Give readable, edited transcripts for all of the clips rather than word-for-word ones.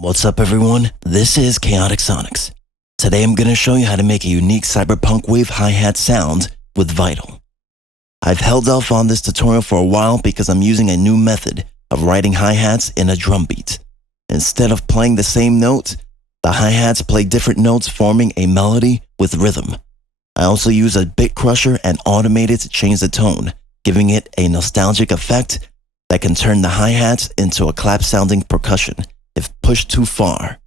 What's up everyone, this is Chaoticsonics. Today I'm going to show you how to make a unique Cyberpunkwave hi-hat sound with Vital. I've held off on this tutorial for a while because I'm using a new method of writing hi-hats in a drum beat. Instead of playing the same note, the hi-hats play different notes forming a melody with rhythm. I also use a bit crusher and automate it to change the tone, giving it a nostalgic effect that can turn the hi-hats into a clap-sounding percussion if pushed too far.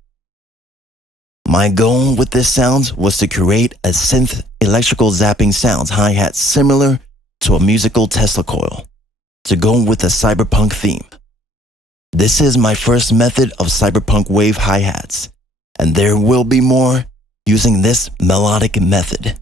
My goal with this sound was to create a synth electrical zapping sound hi-hat similar to a musical Tesla coil, to go with a cyberpunk theme. This is my first method of Cyberpunkwave hi-hats, and there will be more using this melodic method.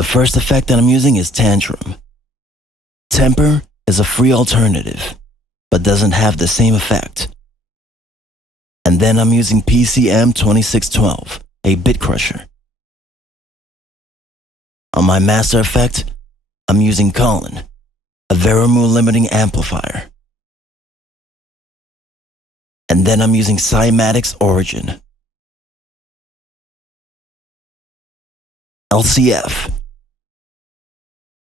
The first effect that I'm using is Tantrum. Temper is a free alternative, but doesn't have the same effect. And then I'm using PCM2612, a bit crusher. On my master effect, I'm using Colin, a Verimu limiting amplifier. And then I'm using Cymatics Origin. LCF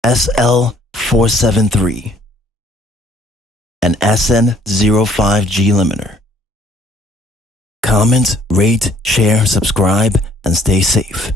SL473 and SN05G limiter. Comment, rate, share, subscribe, and stay safe.